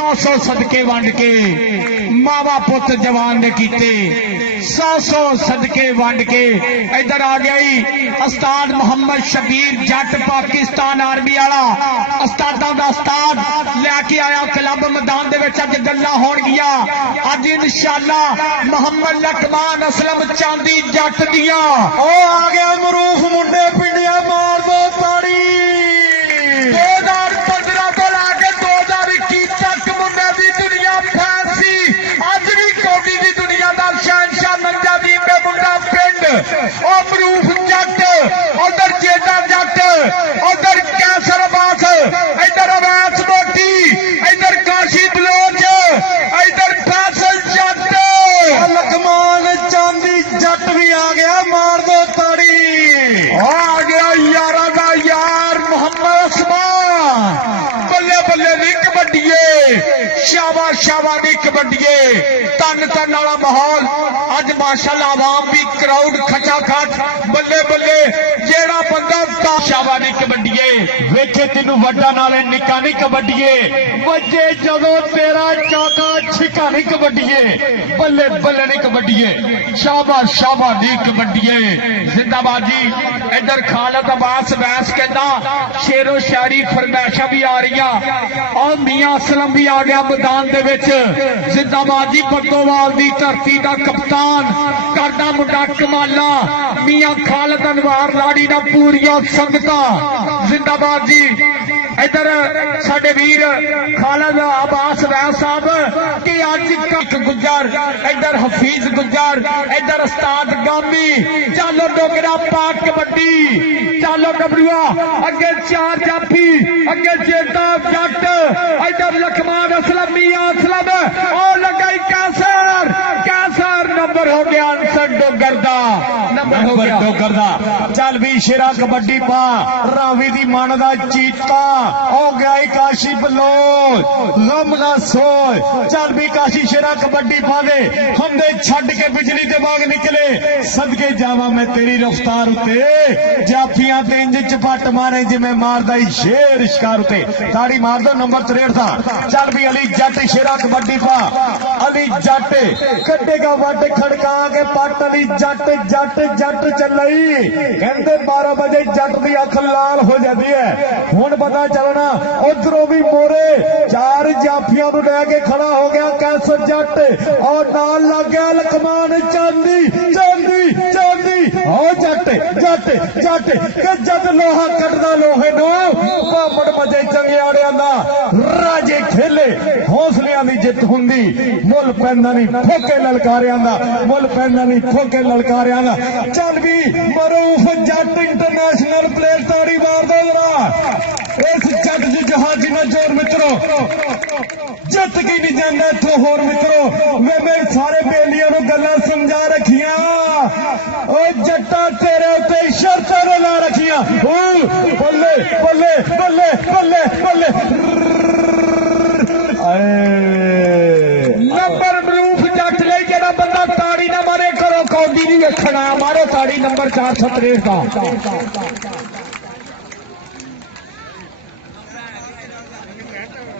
100 सदके वंड के मावा पुत जवान ने कीते 100 सदके वंड के इधर आ गई उस्ताद मोहम्मद शबीर जट पाकिस्तान आर्मी वाला उस्तादां दा उस्ताद लैके आया क्लब मैदान दे विच अज गल्लां होणगियां अज इंशाअल्लाह मोहम्मद लकमान असलम चांदी जट दियां ओ आ गया मरूफ मुंडे पिंडिया मार दो ताड़ी 2015 तो लाके 2021 तक मुंडे दी दुनिया फैंसी अज भी कौडी दी दुनिया दा शहंशाह नंजा दी पे मुंडा पिंड ओ मरूफ जट उधर जेदा जट उधर कैसर बास इधर अवैस मोती इधर काशी बलोच इधर फैसल जट लकमान चांदी जट भी आ गया मार दो ताड़ी आ गया यारा दा यार मोहम्मद उस्मान बल्ले बल्ले नी कबड्डीए शाबाश शाबाश नी कबड्डीए तन तन वाला माहौल अज माशाअल्लाह आवाम भी क्राउड खचाखच बल्ले बल्ले जेड़ा बंदा शाबाश नी कबड्डीए वेखे तेनू वड्डा नाले निक्का नी कबड्डीए वजे जदों तेरा चाका छिका नी कबड्डीए बल्ले बल्ले नी कबड्डीए शाबाश शाबाश नी कबड्डीए जिंदाबाद जी इधर खालिद अब्बास वैस कहता शेरो शायरी फरमाइशां भी आ रही और मियां असलम भी आ गया मैदान दे विच जिंदाबाद जी बद्दोवाल दी धरती दा कप्तान करदा मुंडा कमाला मियां खालिद अनवार लाड़ी दा पूरियां संगतां जिंदाबाद जी इधर साडे वीर खालिद अब्बास वैस साहब कि अज गुज्जर इधर हफीज गुज्जर इधर उस्ताद गामी चलो डोगरा पाक कबड्डी चलो गबड़ुआ अगे चार जाफी अगे जेदा जट इधर लकमान असलम मियां असलम और लगाई कैसर कैसर नंबर हो गया आंसर डोगर दा नंबर हो गया डोगर दा चल भी शेरा कबड्डी पा रावी दी मन दा चीता हो गया काशी बलोच गम ना सोच चल भी काशी शेरा कबड्डी पा दे हमने छड़ के बिजली दे बाग निकले सदके जावा मैं तेरी रफ्तार उते जाफियां ते इंज चपट मारे जिवें मारदा ही शेर शिकार उते ताड़ी मार दो नंबर 63 था चल भी अली जट शेरा कबड्डी पा अली जट कटेगा वट खड़का के पट अली जट जट जट चलई कहंदे 12 बजे जट दी अख लाल हो जाती है हुण पता चलना उधरों भी मोरे चार जाफियां नूं लैके खड़ा हो गया कैसर जट और नाल लग गया लकमान चांदी चांदी चांदी ओ जट जट जट के जट लोहा कटदा लोहे नो बापड़ मजे चंगियाड़ियां दा राजे खेले हौसलियां दी जित हुंदी मुल पैंदा नहीं ठोके ललकारियां दा मुल पैंदा नहीं ठोके ललकारियां दा चल भी मरूफ जट इंटरनेशनल प्लेयर ताड़ी मार दो जरा इस जट दी जहाजी ना जोर मित्रों जट की नहीं जाना इथों होर मित्रों वे मेरे सारे बेलियां नूं गल्लां समझा रखियां ओ जट्टा तेरे उत्ते शर्तां ने ला रखियां बल्ले बल्ले बल्ले बल्ले बल्ले नंबर मरूफ जट ले जेड़ा बंदा ताड़ी ना मारे करो कौडी नहीं वेखना मारो ताड़ी नंबर 463 का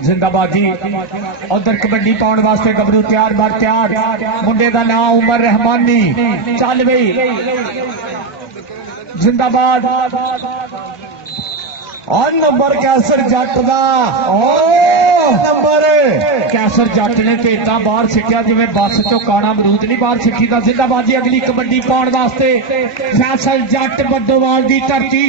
जिंदाबाद जी उधर कबड्डी पाउण वास्ते गबरू तैयार बार तैयार मुंडे का नाम उमर रहमानी चल बई जिंदाबाद और नंबर कैसर जट दा नंबर कैसर जट ने तो इतना बाहर सिक्या जिवें बस चो काना अमरूद नहीं बाहर सिक्की दा जिंदाबाद जी अगली कबड्डी पाउण वास्ते फैसल जट बद्दोवाल दी धरती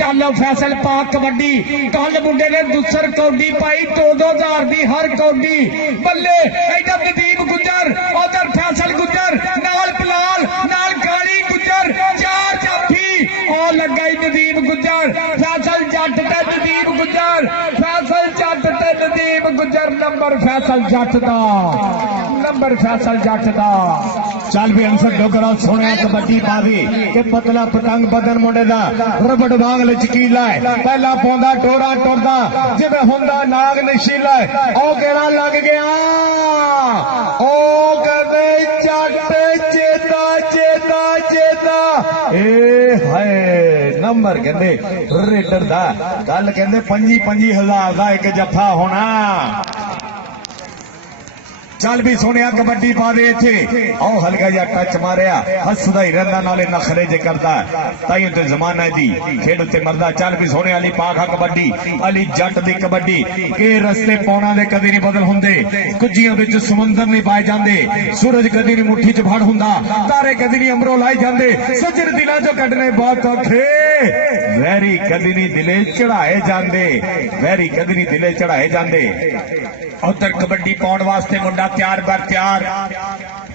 चलो फैसल पाक कबड्डी कल मुंडे ने दूसर कौडी पाई 2-2000 दी हर कौडी बल्ले इधर नदीप गुज्जर उधर फैसल गुज्जर नाल बिलाल नाल गाली गुज्जर चार जाफी और लगा नदीप गुज्जर फैसल जट ते नदीप गुज्जर फैसल जट ते नदीप गुज्जर नंबर फैसल जट दा नंबर फैसल जट दा चल भी अंसर डोगरा सोने कबड्डी पा दी के पतला पतंग बदन मुंडे दा रबड़ वांग लचकीला है पहला पौंदा टोरा टुरदा जिवें हुंदा नाग नशीला है ओ केड़ा लग गया ओ कहदे जट चेता चेता चेता ए हाय नंबर कहते रेडर दा कल कहते 25,000 का एक जफा होना चल भी सोनिया कबड्डी पा दे इथे आओ हल्का जा टच मारिया हसदा ही रहंदा नाले नखरे जे करदा ताई ते जमाना दी खेड ते मरदा चल भी सोने वाली पाखा कबड्डी अली जट दी कबड्डी के रस्ते पौना दे कदी नहीं बदल हुंदे कुजियां विच समुंदर नहीं पाए जांदे सूरज कदी नहीं मुट्ठी च फड़ हुंदा तारे कदी नहीं अमरों लाई जांदे सजर दिलां चों कढने बहुत औखे वैरी कदी नहीं दिले चढ़ाए जांदे वैरी कदी नहीं दिले चढ़ाए जांदे उधर कबड्डी पाउण वास्ते मुंडा तैयार बर तैयार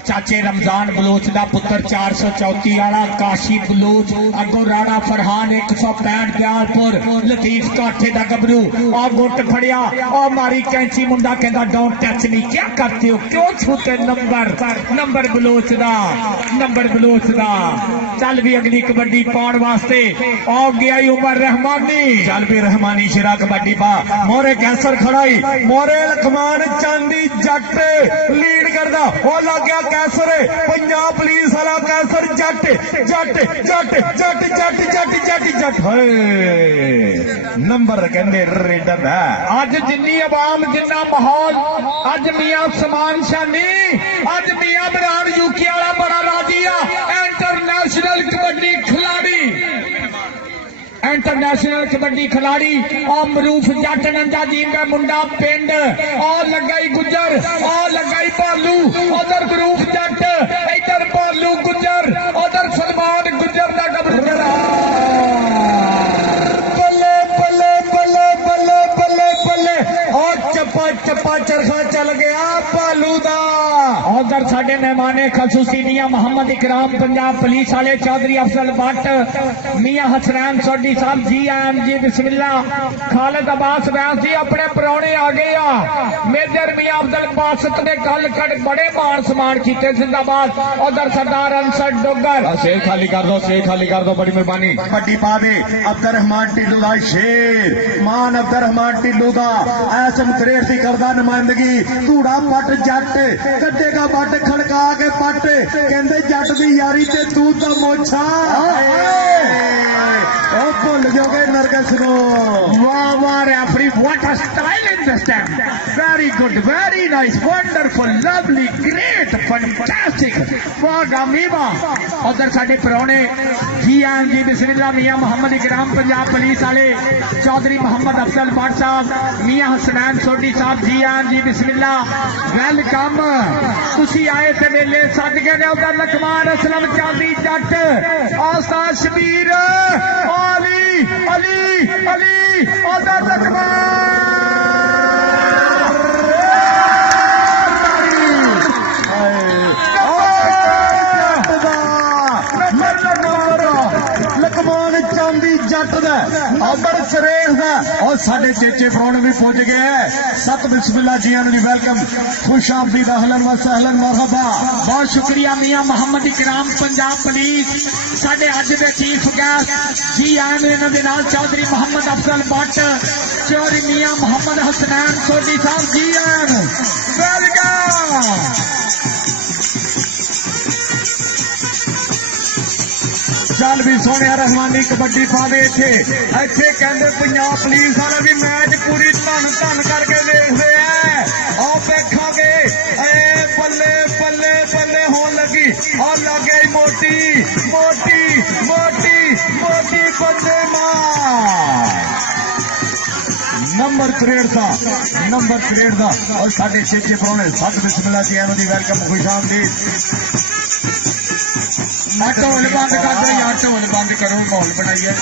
चाचे रमजान बलोच का पुत्र 434 वाला काशी बलोच अगो राणा फरहान 165 दयालपुर लतीफ काठे का गबरू आ गुट फड़िया और मारी कैंची मुंडा कहता डोंट टच मी क्या करते हो क्यों छूते नंबर बलोच दा चल भी अगली कबड्डी पाउण वास्ते आ गया उमर रहमानी चल भी रहमानी शिरा कबड्डी पा मोरे कैंसर खड़ाई मोरे लखमान चांदी जट लीड करदा ओ लग गया कैसर पंजाब पुलिस वाला कैसर जट जट जट जट जट जट जट जट नंबर कहते रेडर है अज जिन्नी आवाम जिन्ना माहौल अज मियां समान शानी अज मियां इमरान यूके वाला बड़ा राजी आ इंटरनेशनल कबड्डी खिलाड़ी इंटरनेशनल कबड्डी खिलाड़ी और मरूफ जट नंदा जी का मुंडा पिंड और लगाई गुजर और लगाई भालू उधर मरूफ जट इधर भालू गुजर उधर सलमान गुजर का गबरू बल्ले बल्ले बल्ले बल्ले बल्ले बल्ले और चप्पा चप्पा चरखा चल गया भालू दा उधर साडे मेहमाने खसूसी मियां मोहम्मद इकराम पंजाब पुलिस वाले चौधरी अफजल भट्ट मियां हसनैन सोडी साहब जी आम जी बिस्मिल्लाह खालिद अब्बास वैस जी अपने परौने आ गए आ मेजर मियां अब्दुल बासित ने गल कट बड़े मान सम्मान कीते जिंदाबाद उधर सरदार अंसर डोगर शेर खाली कर दो बड़ी मेहरबानी कबड्डी पा दे अब्दुल रहमान टिल्लू दा शेर मान अब्दुल रहमान टिल्लू दा ऐसम थ्रेड दी करदा नुमाइंदगी धूड़ा पट जट कड्डेगा पट खड़का के पट कहंदे जट दी यारी ते तू दा मोछा ओ भुल जाओगे नरगस नो वाह वाह referee what a style in this time very good very nice wonderful lovely great fantastic वाह गामी वाह उधर साडे परौने जी आन जी बिस्मिल्लाह मियां मोहम्मद इकराम पंजाब पुलिस वाले चौधरी मोहम्मद अफजल भट्ट साहब मियां हसनैन सोडी साहब जी आन जी बिस्मिल्लाह वेलकम तुसी आए थे मेले सद गए ने उधर लखमान असलम चांदी जट आस्था शबीर अली अली अली उधर लखमान लखमान चांदी जट उधर सरेख और साढ़े चेचे फरौने भी पहुंच गए सत बिस्मिल्लाह जी वेलकम खुश आमदीद अहलन व सहलन मरहबा बहुत शुक्रिया मियां मोहम्मद इकराम पंजाब पुलिस साढ़े अज के चीफ गेस्ट जी आन इन्हां दे नाल चौधरी मोहम्मद अफजल भट्ट चौधरी मियां मोहम्मद हसनैन सोडी साहब जी आन वेलकम चल भी सोने रहमानी कबड्डी पावे इथे कहते पंजाब पुलिस वाले भी मैच पूरी धन करके देखते हैं और देखोगे बल्ले बल्ले बल्ले होने लगी और लग गई मोटी मोटी मोटी मोटी बंदे मार नंबर 63 का और साढ़े चेचे पौने सत बिस्मिल्लाह जी एनो दी वेलकम खुश आमदीद ढोल बंद कर दो यार ढोल बंद करो माहौल बनाइए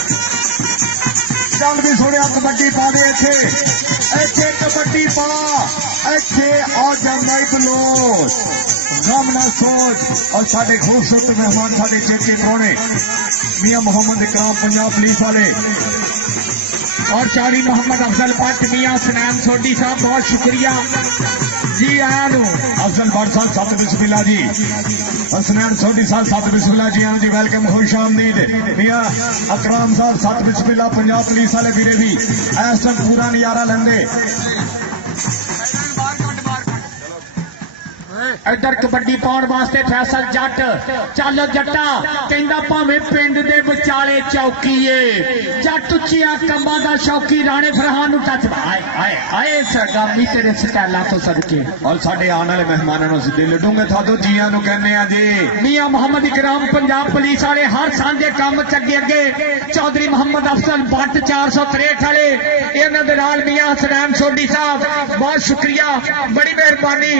चल भी सुनिया कबड्डी पा दे इथे कबड्डी पा इथे और जमाई बलोच गम ना सोच और साढ़े खूबसूरत मेहमान साढ़े चेचे पौने मियां मोहम्मद इकराम पंजाब पुलिस वाले और चौधरी मोहम्मद अफजल भट्ट मियां हसनैन सोडी साहब बहुत शुक्रिया जी आन अफजल भट्ट साहब सत बिस्मिल्लाह जी हसनैन सोडी साहब सत बिस्मिल्लाह जी आन जी वेलकम खुश आमदीद मियां अकराम साहब सत बिस्मिल्लाह पंजाब पुलिस वाले वीरे भी इस टाइम पूरा नजारा लेंदे इधर कबड्डी पाउण वास्ते फैसल जट चल जट्टा कहंदा भावें पिंड दे विचाले चौकी है जट उच्चिया कंबां दा शौकी राणे फरहान नूं टच आए आए आए सरगामी तेरे स्टाइलां तो सदके और साडे आने वाले मेहमानों नूं सिद्धे लड्डूंगे थादो जियां नूं कहने आ जी मियां मोहम्मद इकराम पंजाब पुलिस वाले हर सांझे काम च अगे अगे चौधरी मोहम्मद अफसल बट 463 वाले इन्हां दे नाल मियां हसनैन सोडी साहब बहुत शुक्रिया बड़ी मेहरबानी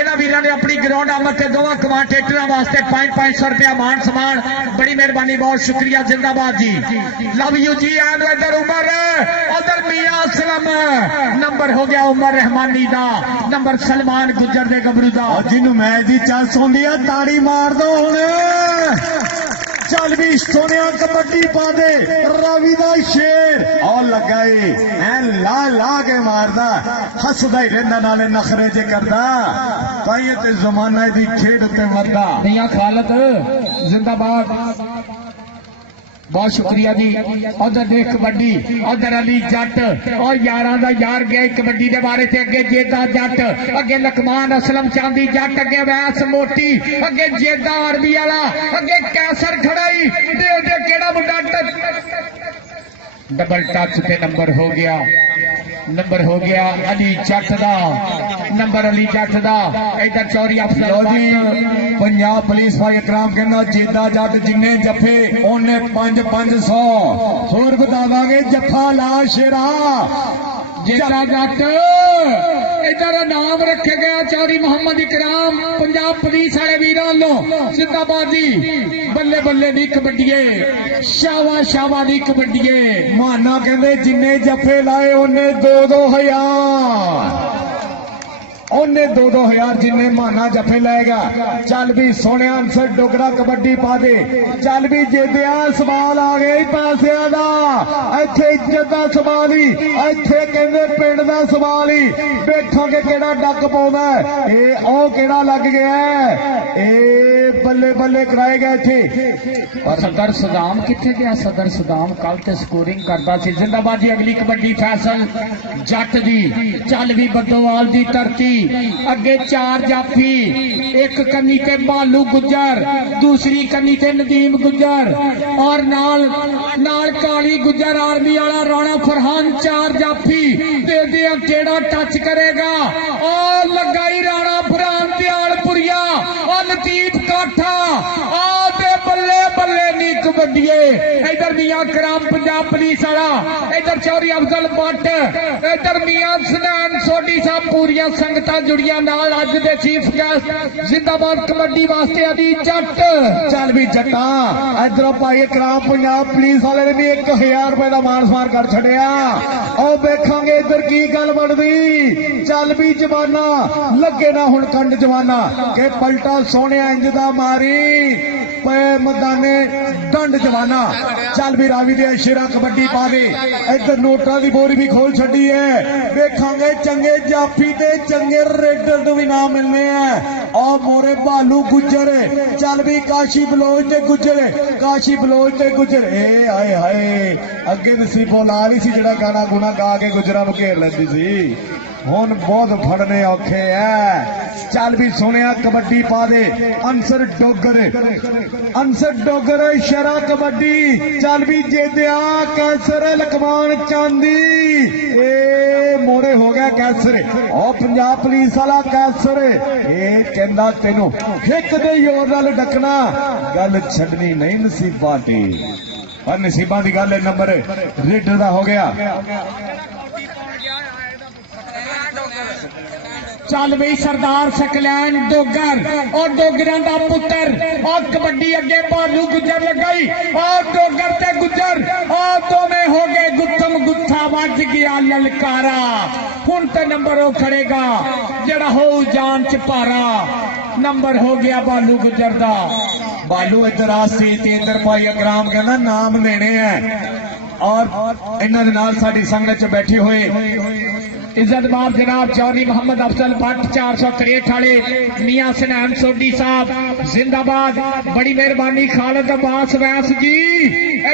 इन्हां वीरां ने अपनी ग्राउंड आमद ते दोवां कमांटेटरां वास्ते 500 रुपया मान सम्मान बड़ी मेहरबानी बहुत शुक्रिया जिंदाबाद जी लव यू जी एंड इधर उमर उधर मियां असलम नंबर हो गया उमर रहमानी दा नंबर सलमान गुजर दे गबरू दा जिन्हों मैच की चल सुनदी है ताड़ी मार दो हुण चल भी सोने कबड्डी पा दे रावी दा शेर और लगा ला ला के मारदा हसदा ही रहिंदा नाले नखरे जे करदा ताइए ते जमाना दी खेड उत्ते मरदा मियां खालिद जिंदाबाद बहुत शुक्रिया जी उधर देख कबड्डी उधर अली जट और यारां दा यार गया कबड्डी दे बारे से अगे जेदा जट अगे लकमान असलम चांदी जट अगे वैस मोटी अगे जेदा अरबी वाला अगे कैसर खड़ाई दे केड़ा मुंडा डबल टच पे नंबर हो गया अली जट दा नंबर अली जट दा इधर चौरी अफसर जी पंजाब पुलिस वाले इकराम कहना जेदा जट जिन्ने जफे ओने 500 होर बतावांगे जफा ला शेरा जेदा जट इधर नाम रखे गया चौधरी मोहम्मद इकराम पंजाब पुलिस वाले वीरां लो जिंदाबाद जी बल्ले बल्ले दी कबड्डीए शावा शावा दी कबड्डीए माना कहते जिन्ने जफे लाए ओने 2-2 उन्हें 2-2 जिन्ने माना जफे लाएगा चल भी सोने अंसर डोगरा कबड्डी पा दे चल भी जेदिया सवाल आ गए पैसों का इत्थे इज्जत का सवाल ही इत्थे कहते पिंड का सवाल ही बैठा के केड़ा डक पाउंदा ए ओ केड़ा लग गया ए बल्ले बल्ले कराए गए थे और सदर सदाम किथे गया सदर सदाम कल ते स्कोरिंग करता सी जिंदाबाद जी अगली कबड्डी फैसल जट जी चल भी बद्दोवाल दी धरती अगे 4 जाफी एक कन्नी ते बालू गुजर दूसरी कन्नी ते नदीम गुजर और नाल काली गुजर आर्मी वाला राणा फरहान 4 जाफी दे दिया केड़ा टच करेगा और लगाई राणा फरहान दयालपुरिया और लतीफ काठा बल्ले बल्ले नी कबड्डीए इधर मियां कराम पंजाब पुलिस वाला इधर चौरी अफजल भट्ट इधर मियां हसनैन सोडी साहब पूरिया संगतां जुड़िया नाल अज दे चीफ गेस्ट जिंदाबाद कबड्डी वास्ते अली जट चल भी जट्टा इधरों भाई कराम पंजाब पुलिस वाले ने भी 1000 रुपए का मान सम्मान कर छड़िया और वेखांगे इधर की गल बनदी चल भी जवाना लगे ना हुण कंड जवाना के पलटा सोने इंज दा मारी पे मैदाने डंड जवाना चल भी रावी दे शेरा कबड्डी पा दे इधर नोटा की बोरी भी खोल छड़ी है वेखांगे चंगे जाफी ते चंगे रेडर नूं भी नाम मिलने हैं और मोरे भालू गुजर चल भी काशी बलोच ते गुजर काशी बलोच ते गुजर ए हाय हाय अगे नसीबों ला रही सी जिहड़ा गाना गुना गा के गुजरां नूं घेर लैंदी सी हुण बहुत फड़ने औखे है चल भी सुनिया कबड्डी पा दे अंसर डोगर शरा कबड्डी चल भी जेदिया कैसर लकमान चांदी ए मोरे हो गया कैसर और पंजाब पुलिस वाला कैसर ए कहंदा तेनू हिक दे जोर नाल डकना गल छड्डनी नहीं नसीबां दी पर नसीबां दी गल नंबर रेडर दा हो गया चल बई सरदार सकलैन डोगर और डोगरां दा पुत्र और कबड्डी अगे भालू गुजर लगाई और डोगर ते गुजर और दोवें हो गए गुत्थम गुत्था वज गया ललकारा हुण ते नंबर वो खड़ेगा जड़ा हो जान च पारा नंबर हो गया भालू गुजर दा बालू इधर आसी इधर भाई अकराम कहना नाम लेने हैं और इन्हां दे नाल साडी संगत च बैठी हुए इज्जतमाब जनाब जौहरी मोहम्मद अफजल भट्ट 463 वाले मियां सनैन सोडी साहब जिंदाबाद। बड़ी मेहरबानी खालिद अब्बास वैस जी।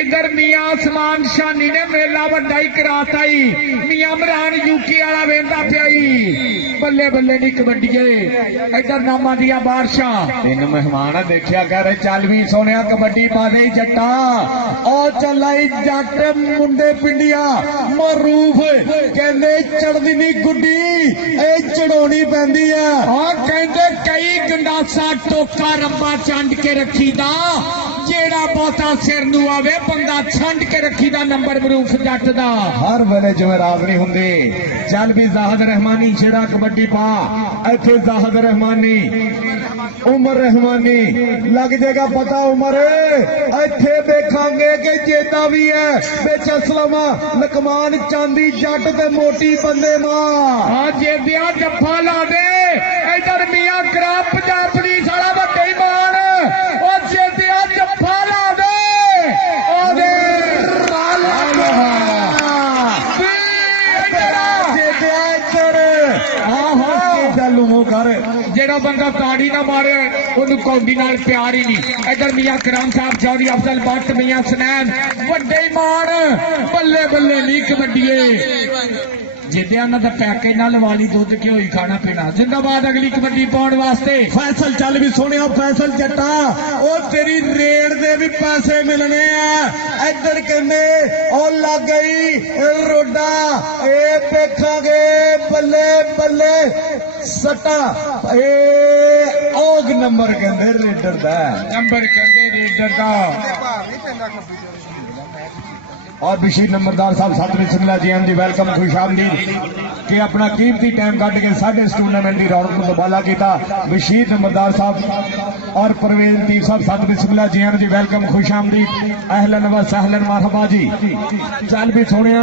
इधर मियां आसमान शानी ने मेला वड्डा ही कराता ही। मियां इमरान यूके वाला वेंदा पिया ही। बल्ले बल्ले नी कबड्डीए। इधर नामा दिया बादशाह तीन मेहमान देखिया कर चल भी सोने कबड्डी पा दे जट्टा और चलाई जट मुंडे पिंडिया मरूफ कहते चढ़दी नी गुड्डी ए चढ़ानी पैंदी है। और कहते कई गंडासा टोका रंबा चंड के रखीदा जेड़ा बहुता सिर नू आवे बंदा छंड के रखीदा। नंबर मरूफ जट दा हर वेले जमेरात नहीं हुंदी। चल भी जाहिद रहमानी छेड़ा कबड्डी पा इथे जाहिद रहमानी उमर रहमानी लग जाएगा पता उमर इथे देखांगे कि जेता भी है बिच असलम लकमान चांदी जट ते मोटी बंदे मां जेदिया जफा ला दे। इधर मियां कराम पंजाब पुलिस वाला वड्डे ईमान और जेदिया जफा ला दे। जेड़ा बंदा ताड़ी ना मारे ओनू कौडी नाल प्यार ही नहीं। इधर मियां कराम साहब जौहरी अफजल भट्ट मियां सनैन वड्डे ईमान बल्ले बल्ले नी कबड्डीए। जिद्या ना पैकेज नाल वाली दुध घ्यो ही खाना पीना। जिंदाबाद अगली कबड्डी पाउण वास्ते फैसल चल भी सोने फैसल जट्टा और तेरी रेड दे भी पैसे मिलने हैं। इधर कहने और लग गई रोडा ए देखांगे बल्ले बल्ले सट्टा ए ओग नंबर कहते रेडर दा नंबर कहते रेडर दा। और बशीर नंबरदार साहब सातवीं सिंगला जी एम जी वेलकम खुशामदीद कि अपना कीमती टाइम कट के साढ़े इस टूर्नामेंट की रौनक को दुबाला किया। बशीर नंबरदार साहब और परवेज लतीफ साहब सातवीं सिंगला जी एम जी वेलकम खुशामदीद अहलन व सहलन मरहबा जी। चल भी सोने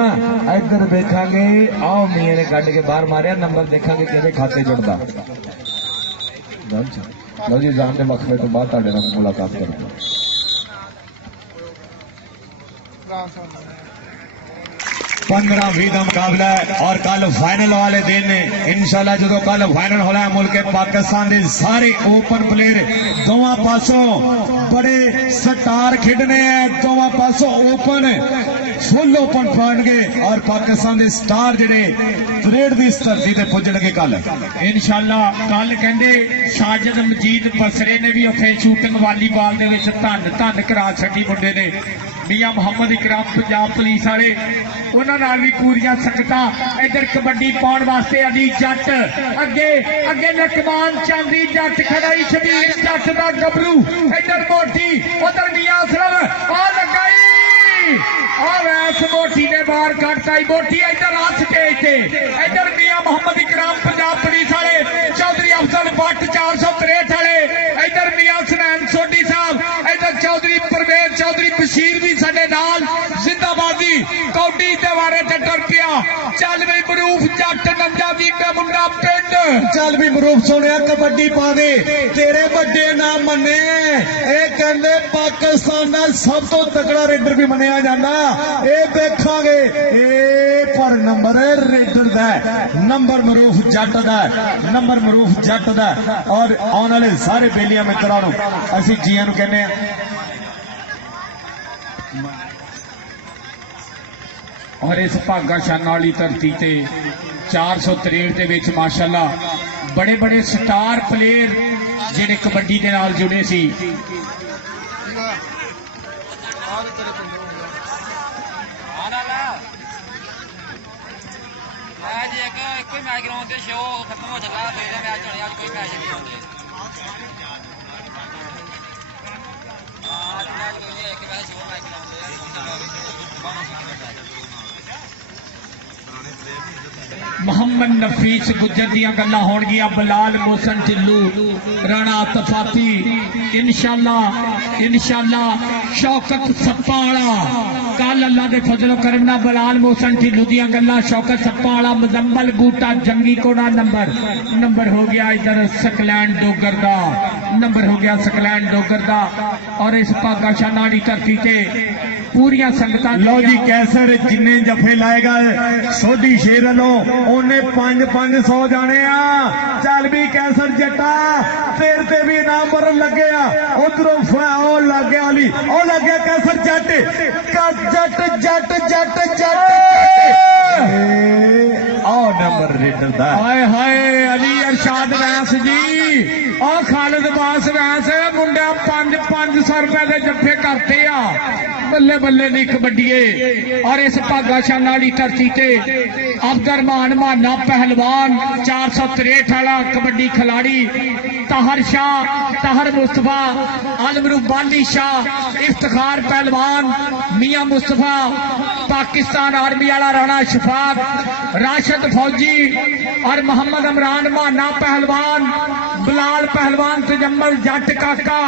इधर देखांगे आओ मियां ने कट के बाहर मारिया नंबर देखांगे कि खाते जुड़ता। लो जी जान के मखले तो बाद तुहाडे नाल मुलाकात करूंगा। 15-20 का मुकाबला है और कल फाइनल वाले दिन इंशाल्लाह जो कल फाइनल होना है मुल्क पाकिस्तान के सारे ओपन प्लेयर दोवां पासों बड़े स्टार खेडने हैं। दोवां पासों ओपन फुल ओपन पाएंगे और पाकिस्तान के स्टार जिहड़े परेड की इस धरती से पुजणगे कल इंशाल्लाह। कल कहते साजिद मजीद बसरे ने भी उत्थे शूटिंग वालीबाल दे विच धन धन करा छड्डी मुंडे ने। मियां मुहम्मद इकराम पंजाब पुलिस वाले उन्हां नाल भी पूरियां सकता। इधर कबड्डी पाउण वास्ते अली जट अगे अगे लकमान चांदी जट खड़ा ही शबीर जट दा गबरू। इधर मोटी उधर मियां असलम आ लगाई वैस मोटी ने बाहर कटता ही मोटी इधर आ स्टेज से। इधर मियां मुहम्मद इकराम पंजाब पुलिस वाले चौधरी अफजल भट्ट 463 वाले। इधर मियां सनैन सोडी साहब इधर चौधरी परवेज चौधरी बशीर भी साडे नाल जिंदाबादी कौडी दे बारे ते टुर पिया। चल भी मरूफ जट नंजा दी का मुंडा पिंड चल भी मरूफ सोने कबड्डी पा दे तेरे बड़े ना मने ए कहंदे पाकिस्तान दा सब तो तगड़ा रेडर भी मनिया जांदा। ए देखांगे ए पर नंबर रेडर दा नंबर मरूफ जट दा नंबर मरूफ जट दा। और आने वाले सारे बेलिया मित्रों असीं जीआं नूं कहने और इस भागाशाना वाली धरती से 463 के विच माशाअल्लाह बड़े बड़े स्टार प्लेयर जिन्हें कबड्डी के नाल जुड़े सी। मैच ग्राउंड से शो खत्म हो चुका है। मैच होने आज कोई मैच नहीं होते। मोहम्मद नफीस गुजर दियां गल्लां होणगियां। बिलाल मोहसन ढिल्लू राणा तफाती इंशाअल्लाह इंशाअल्लाह शौकत सप्पा वाला कल अल्लाह के फजलो करम नाल बिलाल मोहसन ढिल्लू दियां गल्लां शौकत सप्पा वाला मुजम्मल बूटा जंगी कोड़ा नंबर हो गया इधर सकलैंड डोगर दा नंबर हो गया सकलैंड डोगर दा। और इस पागाशाना दी धरती ते ਪੂਰੀਆਂ ਸੰਗਤਾਂ ਲਓ ਜੀ ਕੈਸਰ ਜਿੰਨੇ ਜਫੇ ਲਾਏਗਾ ਸੋਢੀ ਸ਼ੇਰ ਵੱਲੋਂ ਉਹਨੇ 500 ਜਾਣੇ ਆ। ਚੱਲ ਵੀ ਕੈਸਰ ਜੱਟਾ ਤੇਰੇ ਤੇ ਵੀ ਇਨਾਮ ਬਰਨ ਲੱਗਿਆ। ਉਧਰੋਂ ਉਹ ਲੱਗ ਗਿਆ ਅਲੀ, ਉਹ ਲੱਗ ਗਿਆ ਕੈਸਰ ਜੱਟ ਜੱਟ ਜੱਟ ਜੱਟ ਜੱਟ ਆਹ ਨੰਬਰ ਰੇਡਰ ਦਾ। ਹਾਏ ਹਾਏ ਅਲੀ ਅਰਸ਼ਾਦ ਵੈਸ ਜੀ, ਆਹ ਖਾਲਿਦ ਬਾਸ ਵੈਸ ਮੁੰਡਿਆਂ 500 ਰੁਪਏ ਦੇ ਜੱਫੇ ਕਰਤੇ ਆ। ਬੱਲੇ ਬੱਲੇ ਦੀ ਕਬੱਡੀਏ। ਔਰ ਇਸ ਭਾਗਾਸ਼ਾਲਾ ਵਾਲੀ ਧਰਤੀ ਤੇ ਅਬਦੁਰਰਹਿਮਾਨ ਮਾਨਾ ਪਹਿਲਵਾਨ 463 ਵਾਲਾ ਕਬੱਡੀ ਖਿਲਾੜੀ, ਤਾਹਰ शाह, ताहर मुस्तफा, आलमरू बाली शाह, इफ्तिखार पहलवान, मियां मुस्तफा, पाकिस्तान आर्मी वाला राणा शफाक, राशिद फौजी और मोहम्मद इमरान माना पहलवान, बिलाल पहलवान, तजम्मल जट काका,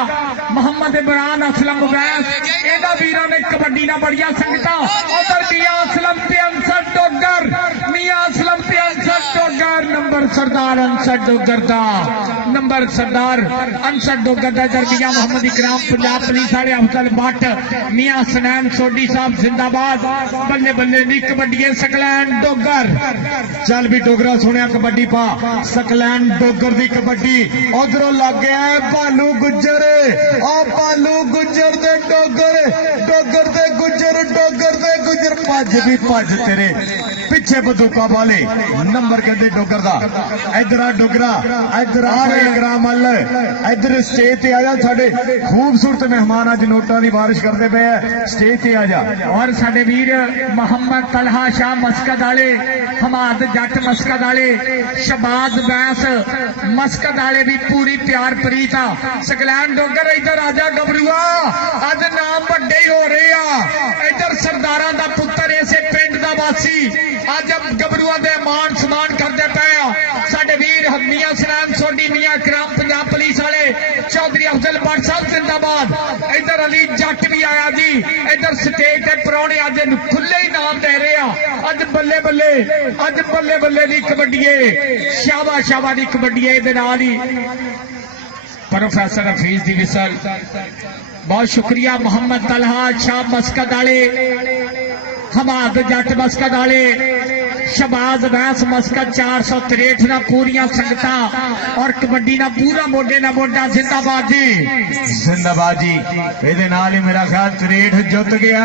मोहम्मद इमरान असलम वैस, इन्हां वीरां ने कबड्डी ना बड़िया संगतां। उधर मियां असलम ते अंसर डोगर, मियां असलम ते अंसर डोगर, नंबर सरदार अंसर डोगर दा, नंबर सरदार अंसर डोगर दा। दरमिया मोहम्मद इकराम पंजाब पुलिस वाले अफजल भट्ट, मियां सनैन सोडी साहब जिंदाबाद। बल्ले बल्ले नी कबड्डी सकलैन डोगर। ਚੱਲ ਵੀ ਡੋਗਰਾ ਸੁਣਿਆ ਕਬੱਡੀ ਪਾ ਸਕਲੈਨ ਡੋਗਰ ਦੀ ਕਬੱਡੀ। ਉਧਰੋਂ ਲੱਗ ਗਿਆ ਭਾਲੂ ਗੁੱਜਰ, ਆ ਭਾਲੂ ਗੁੱਜਰ ਦੇ ਡੋਗਰ, ਡੋਗਰ ਦੇ ਗੁੱਜਰ, ਡੋਗਰ ਦੇ ਗੁੱਜਰ ਭੱਜ ਵੀ ਭੱਜ ਤੇਰੇ ਪਿੱਛੇ ਬੰਦੂਕਾਂ ਵਾਲੇ। ਨੰਬਰ ਕਹਿੰਦੇ ਡੋਗਰ ਦਾ। ਇਧਰ ਆ ਡੋਗਰਾ, ਇਧਰ ਆ ਇਕਰਾਮ ਮੱਲ, ਇਧਰ ਸਟੇਜ ਤੇ ਆ ਜਾ। ਸਾਡੇ ਖੂਬਸੂਰਤ ਮਹਿਮਾਨ ਅੱਜ ਨੋਟਾਂ ਦੀ ਬਾਰਿਸ਼ ਕਰਦੇ ਪਏ ਆ, ਸਟੇਜ ਤੇ ਆ ਜਾ। और साडे वीर मोहम्मद तलहा शाह मस्कत वाले, हमाद जट मस्कत वाले, शबाज बैस मस्कत वाले भी पूरी प्यार प्रीत आ। सकलैन डोगर इधर आजा गबरूआ, अज नाम वड्डे ही हो रहे आ। इधर सरदारां दा पुत्तर इसे पिंड दा वासी अज गबरूआ दे मान सम्मान करदे पे आ। साडे वीर मियां सनैन सोडी, मियां इकराम पंजाब पुलिस वाले, चौधरी अफजल भट्ट साहब जिंदाबाद। इधर अली जट भी आया जी। इधर स्टेज ते परौने अज खुले ही नाम दे रहे आ। अज बल्ले बल्ले, अज बल्ले बल्ले दी कबड्डीए, शाबा शाबा दी कबड्डीए। इहदे नाल ही प्रोफैसर हफीज दी विसल, बहुत शुक्रिया। मोहम्मद तलहा शाह मस्कत वाले, हमाद जट मस्कत वाले, शबाज वैस मस्कत 463 ना पूरियां संगतां और कबड्डी ना पूरा मोढे ना मोढा। जिंदाबाद जी, जिंदाबाद जी। ਇਹਦੇ ਨਾਲ ਹੀ ਮੇਰਾ ਖਿਆਲ 63 ਜਿੱਤ ਗਿਆ।